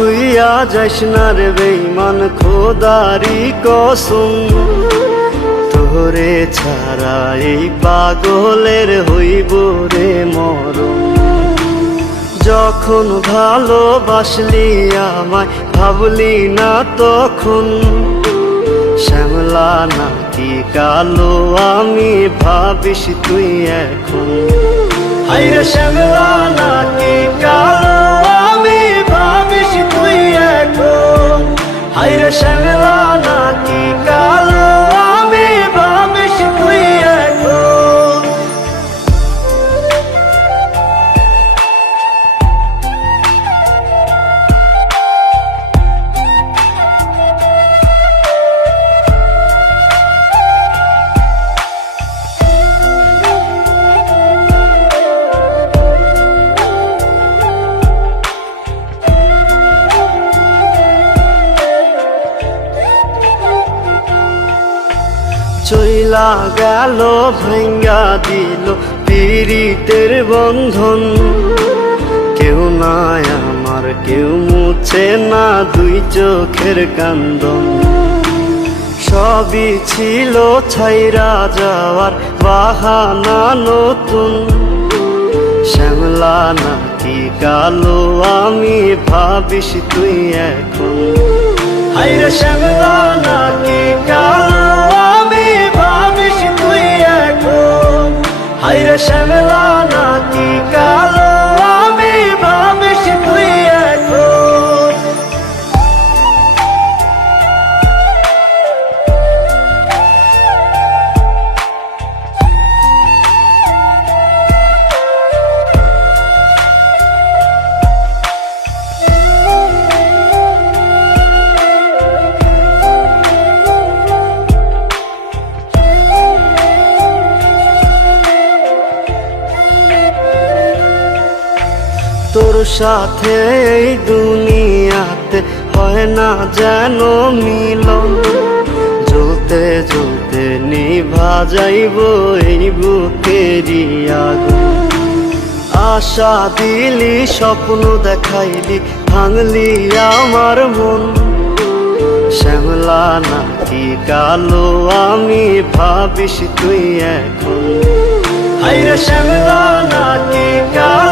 থুইয়া যাইস না রে বেঈমান খোদারি কসম, তোরে ছাড়া এই পাগলের হইব রে মরণ। যখন ভালোবাসলি আমায় ভাবলি না তখন, শ্যামলা নাকি কালো আমি ভাবিস তুই এখন। হায়রে শ্যামলা নাকি কালো আমি ভাবিস তুই এখন। হায়রে শ্যামলা নাকি কালো আমি ভাবিস তুই এখন। চইলা গেল ভাঙ্গা দিল পীড়িতের বন্ধন, কেউ নাই আমার কেউ মুছে না দুই চোখের কান্দন। সবই ছিল ছাইরা যাওয়ার বাহানা নতুন, শ্যামলা নাকি কালো আমি ভাবিস তুই এখন। হায়রে শ্যামলা নাকি কালো আমি ভাবিস তুই এখন। হায়রে শ্যামলা নাকি কালো আমি ভাবিস তুই এখন। তোর সাথে এই দুনিয়াতে হয় না যেন মিলন, জ্বলতে জ্বলতে নিভা যাইব এই বুকেরই আগুন। আশা দিলি স্বপ্ন দেখাইলি ভাঙলি আমার মন, শ্যামলা নাকি কালো আমি ভাবিস তুই এখন। হায়রে শ্যামলা নাকি কালো